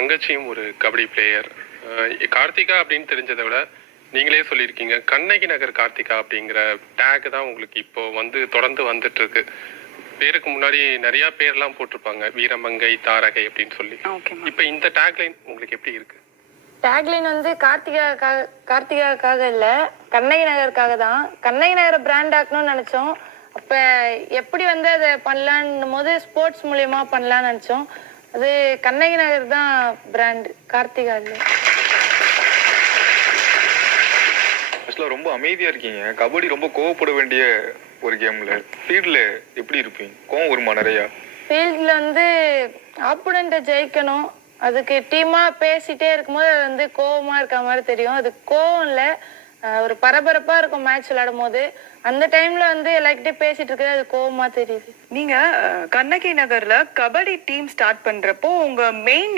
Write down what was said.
தங்கச்சியும் ஒரு கபடி பிளேயர். கார்த்திகா அப்படின்னு தெரிஞ்சதை விட நீங்களே சொல்லியிருக்கீங்க கண்ணகி நகர் கார்த்திகா அப்படிங்கிற டேக் தான் உங்களுக்கு இப்போ தொடர்ந்து வந்துட்டு இருக்கு. பேருக்கு முன்னாடி நிறைய பேர்லாம் போட்டிருப்பாங்க, வீரமங்கை தாரகை அப்படின்னு சொல்லி. இப்போ இந்த டேக்லைன் உங்களுக்கு எப்படி இருக்கு? டேக்லைன் கார்த்திகாவுக்காக இல்ல, கண்ணகி நகருக்காக தான். கண்ணகி நகரை பிராண்ட் ஆக்கணும்னு நினைச்சோம். அப்ப எப்படி அதை பண்ணலான்னும் போது ஸ்போர்ட்ஸ் மூலியமா பண்ணலாம்னு நினைச்சோம். அது கண்ணகி நகர் தான் பிராண்ட், கார்த்திகா இல்லை. ரொம்ப அமைதியா இருக்கீங்க. கபடி ரொம்ப கோவப்பட வேண்டிய ஒரு கேம்ல, ஃபீல்ட்ல எப்படி இருப்பீங்க? கோவம் வருமா நிறையா? ஃபீல்ட்ல ஆப்போனண்ட்டை ஜெயிக்கணும், அதுக்கு டீமா பேசிட்டே இருக்கும்போது அது கோவமா இருக்க மாதிரி தெரியும். அது கோவம் இல்லை, ஒரு பரபரப்பா இருக்கும் மேட்ச் விளையாடும் போது. அந்த டைம்ல எல்லார்கிட்டே பேசிட்டு இருக்கிறது அது கோவமா தெரியுது. நீங்க கண்ணகி நகர்ல கபடி டீம் ஸ்டார்ட் பண்றப்போ உங்க மெயின்